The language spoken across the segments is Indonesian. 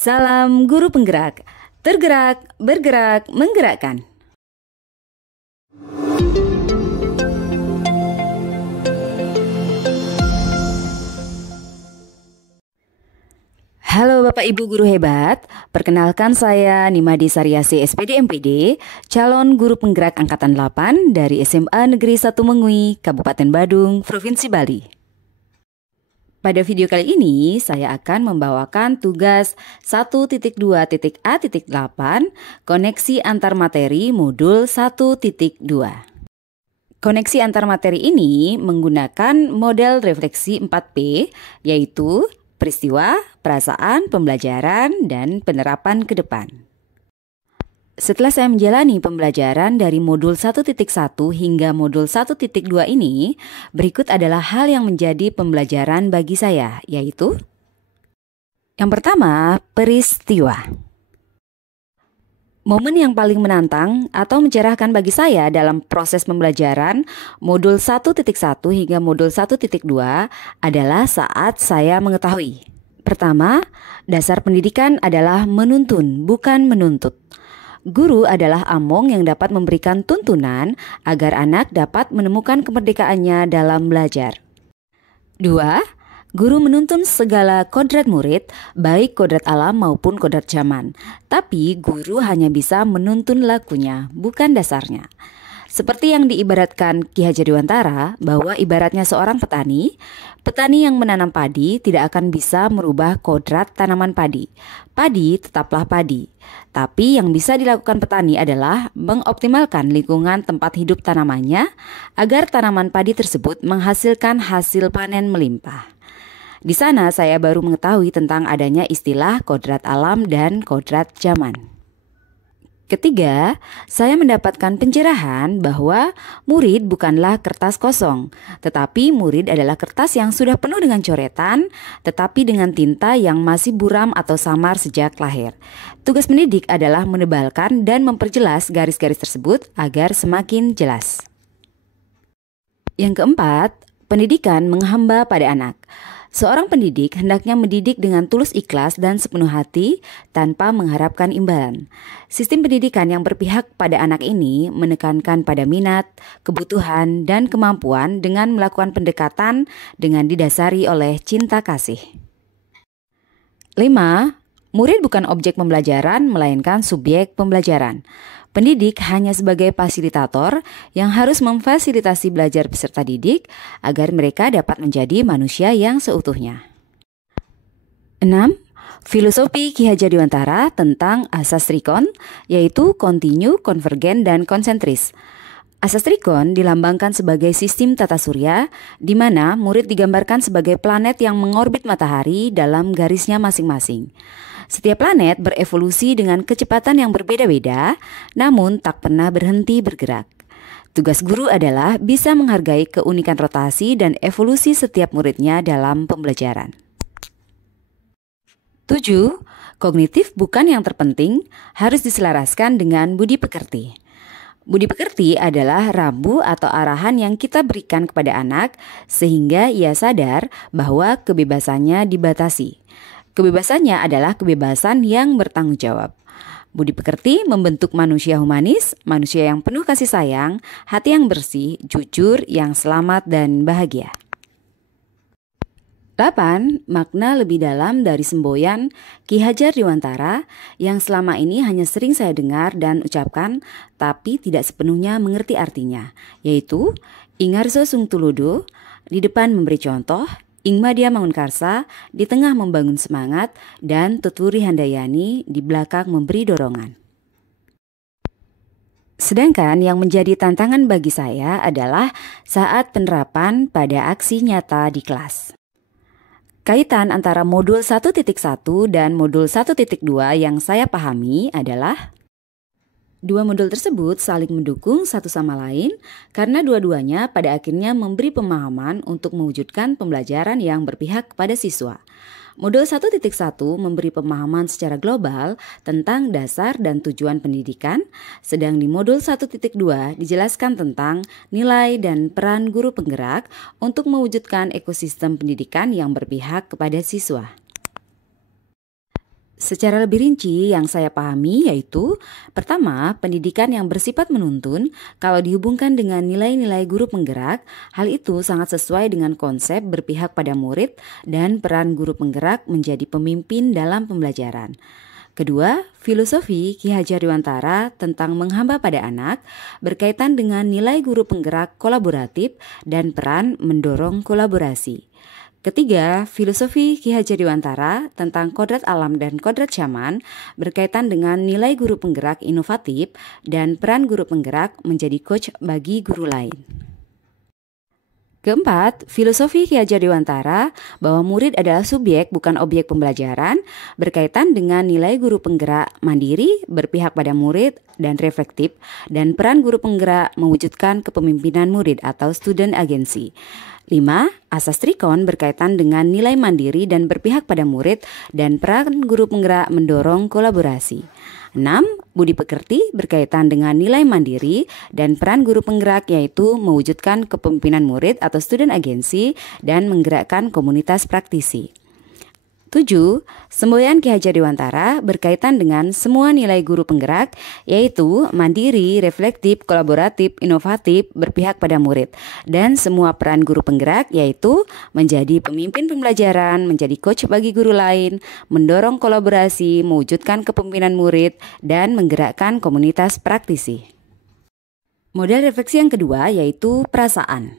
Salam guru penggerak, tergerak, bergerak, menggerakkan. Halo Bapak Ibu guru hebat, perkenalkan saya Nimadi Saryasi SPD MPD, calon guru penggerak angkatan 8 dari SMA Negeri 1 Mengui, Kabupaten Badung, Provinsi Bali. Pada video kali ini, saya akan membawakan tugas 1.2.A.8 Koneksi antar materi modul 1.2. Koneksi antar materi ini menggunakan model refleksi 4P, yaitu peristiwa, perasaan, pembelajaran, dan penerapan ke depan. Setelah saya menjalani pembelajaran dari modul 1.1 hingga modul 1.2 ini, berikut adalah hal yang menjadi pembelajaran bagi saya, yaitu yang pertama, peristiwa. Momen yang paling menantang atau mencerahkan bagi saya dalam proses pembelajaran modul 1.1 hingga modul 1.2 adalah saat saya mengetahui. Pertama, dasar pendidikan adalah menuntun, bukan menuntut. Guru adalah among yang dapat memberikan tuntunan agar anak dapat menemukan kemerdekaannya dalam belajar. 2. Guru menuntun segala kodrat murid, baik kodrat alam maupun kodrat zaman. Tapi guru hanya bisa menuntun lakunya, bukan dasarnya. Seperti yang diibaratkan Ki Hajar Dewantara bahwa ibaratnya seorang petani yang menanam padi tidak akan bisa merubah kodrat tanaman padi. Padi tetaplah padi. Tapi yang bisa dilakukan petani adalah mengoptimalkan lingkungan tempat hidup tanamannya agar tanaman padi tersebut menghasilkan hasil panen melimpah. Di sana saya baru mengetahui tentang adanya istilah kodrat alam dan kodrat zaman. Ketiga, saya mendapatkan pencerahan bahwa murid bukanlah kertas kosong, tetapi murid adalah kertas yang sudah penuh dengan coretan, tetapi dengan tinta yang masih buram atau samar sejak lahir. Tugas pendidik adalah menebalkan dan memperjelas garis-garis tersebut agar semakin jelas. Yang keempat, pendidikan menghamba pada anak. Seorang pendidik hendaknya mendidik dengan tulus ikhlas dan sepenuh hati tanpa mengharapkan imbalan. Sistem pendidikan yang berpihak pada anak ini menekankan pada minat, kebutuhan, dan kemampuan dengan melakukan pendekatan dengan didasari oleh cinta kasih. 5. Murid bukan objek pembelajaran, melainkan subjek pembelajaran. Pendidik hanya sebagai fasilitator yang harus memfasilitasi belajar peserta didik agar mereka dapat menjadi manusia yang seutuhnya. 6. Filosofi Ki Hajar Dewantara tentang asas trikon, yaitu kontinu, konvergen, dan konsentris. Asas trikon dilambangkan sebagai sistem tata surya, di mana murid digambarkan sebagai planet yang mengorbit matahari dalam garisnya masing-masing. Setiap planet berevolusi dengan kecepatan yang berbeda-beda, namun tak pernah berhenti bergerak. Tugas guru adalah bisa menghargai keunikan rotasi dan evolusi setiap muridnya dalam pembelajaran. 7. Kognitif bukan yang terpenting, harus diselaraskan dengan budi pekerti. Budi pekerti adalah rambu atau arahan yang kita berikan kepada anak sehingga ia sadar bahwa kebebasannya dibatasi. Kebebasannya adalah kebebasan yang bertanggung jawab. Budi pekerti membentuk manusia humanis, manusia yang penuh kasih sayang, hati yang bersih, jujur, yang selamat dan bahagia. 8. Makna lebih dalam dari semboyan Ki Hajar Dewantara yang selama ini hanya sering saya dengar dan ucapkan tapi tidak sepenuhnya mengerti artinya, yaitu Ingarso Sung Tuludo, di depan memberi contoh, Ingmadia Mangunkarsa, di tengah membangun semangat, dan Tutwuri Handayani di belakang memberi dorongan. Sedangkan yang menjadi tantangan bagi saya adalah saat penerapan pada aksi nyata di kelas. Kaitan antara modul 1.1 dan modul 1.2 yang saya pahami adalah dua modul tersebut saling mendukung satu sama lain karena dua-duanya pada akhirnya memberi pemahaman untuk mewujudkan pembelajaran yang berpihak kepada siswa. Modul 1.1 memberi pemahaman secara global tentang dasar dan tujuan pendidikan, sedang di modul 1.2 dijelaskan tentang nilai dan peran guru penggerak untuk mewujudkan ekosistem pendidikan yang berpihak kepada siswa. Secara lebih rinci yang saya pahami yaitu pertama, pendidikan yang bersifat menuntun kalau dihubungkan dengan nilai-nilai guru penggerak, hal itu sangat sesuai dengan konsep berpihak pada murid dan peran guru penggerak menjadi pemimpin dalam pembelajaran. Kedua, filosofi Ki Hajar Dewantara tentang menghamba pada anak berkaitan dengan nilai guru penggerak kolaboratif dan peran mendorong kolaborasi. Ketiga, filosofi Ki Hajar Dewantara tentang kodrat alam dan kodrat zaman berkaitan dengan nilai guru penggerak inovatif dan peran guru penggerak menjadi coach bagi guru lain. Keempat, filosofi Ki Hajar Dewantara bahwa murid adalah subjek bukan objek pembelajaran berkaitan dengan nilai guru penggerak mandiri, berpihak pada murid, dan reflektif, dan peran guru penggerak mewujudkan kepemimpinan murid atau student agency. 5. Asas Trikon berkaitan dengan nilai mandiri dan berpihak pada murid dan peran guru penggerak mendorong kolaborasi. 6. Budi pekerti berkaitan dengan nilai mandiri dan peran guru penggerak yaitu mewujudkan kepemimpinan murid atau student agency dan menggerakkan komunitas praktisi. 7. Semboyan Ki Hajar Dewantara berkaitan dengan semua nilai guru penggerak yaitu mandiri, reflektif, kolaboratif, inovatif, berpihak pada murid dan semua peran guru penggerak yaitu menjadi pemimpin pembelajaran, menjadi coach bagi guru lain, mendorong kolaborasi, mewujudkan kepemimpinan murid dan menggerakkan komunitas praktisi. Model refleksi yang kedua yaitu perasaan.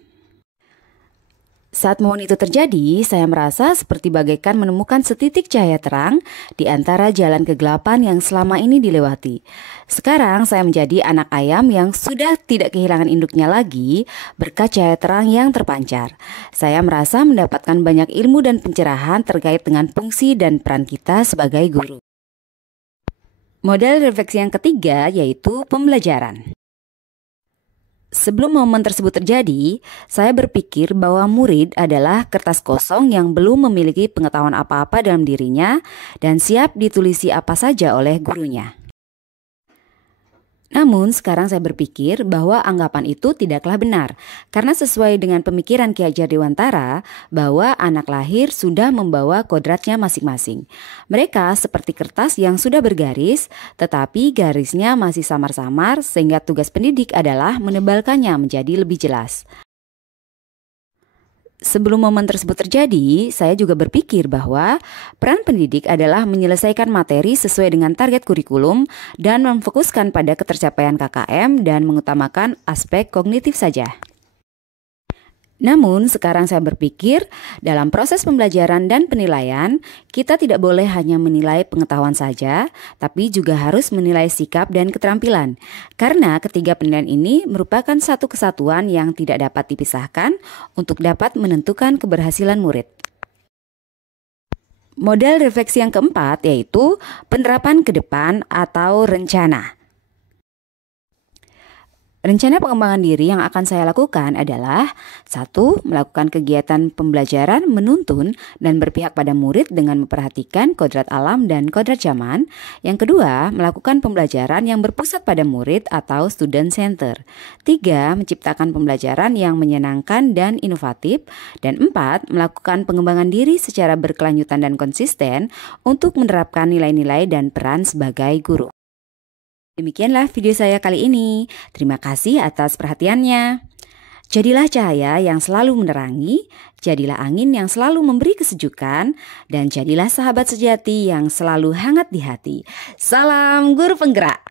Saat momen itu terjadi, saya merasa seperti bagaikan menemukan setitik cahaya terang di antara jalan kegelapan yang selama ini dilewati. Sekarang saya menjadi anak ayam yang sudah tidak kehilangan induknya lagi berkat cahaya terang yang terpancar. Saya merasa mendapatkan banyak ilmu dan pencerahan terkait dengan fungsi dan peran kita sebagai guru. Model refleksi yang ketiga yaitu pembelajaran. Sebelum momen tersebut terjadi, saya berpikir bahwa murid adalah kertas kosong yang belum memiliki pengetahuan apa-apa dalam dirinya dan siap ditulisi apa saja oleh gurunya. Namun sekarang saya berpikir bahwa anggapan itu tidaklah benar karena sesuai dengan pemikiran Ki Hajar Dewantara bahwa anak lahir sudah membawa kodratnya masing-masing. Mereka seperti kertas yang sudah bergaris tetapi garisnya masih samar-samar sehingga tugas pendidik adalah menebalkannya menjadi lebih jelas. Sebelum momen tersebut terjadi, saya juga berpikir bahwa peran pendidik adalah menyelesaikan materi sesuai dengan target kurikulum dan memfokuskan pada ketercapaian KKM dan mengutamakan aspek kognitif saja. Namun sekarang saya berpikir dalam proses pembelajaran dan penilaian kita tidak boleh hanya menilai pengetahuan saja tapi juga harus menilai sikap dan keterampilan karena ketiga penilaian ini merupakan satu kesatuan yang tidak dapat dipisahkan untuk dapat menentukan keberhasilan murid. Model refleksi yang keempat yaitu penerapan ke depan atau rencana. Rencana pengembangan diri yang akan saya lakukan adalah 1. Melakukan kegiatan pembelajaran menuntun dan berpihak pada murid dengan memperhatikan kodrat alam dan kodrat zaman. Yang kedua, melakukan pembelajaran yang berpusat pada murid atau student center. 3. Menciptakan pembelajaran yang menyenangkan dan inovatif. Dan 4. Melakukan pengembangan diri secara berkelanjutan dan konsisten untuk menerapkan nilai-nilai dan peran sebagai guru. Demikianlah video saya kali ini. Terima kasih atas perhatiannya. Jadilah cahaya yang selalu menerangi, jadilah angin yang selalu memberi kesejukan, dan jadilah sahabat sejati yang selalu hangat di hati. Salam guru penggerak.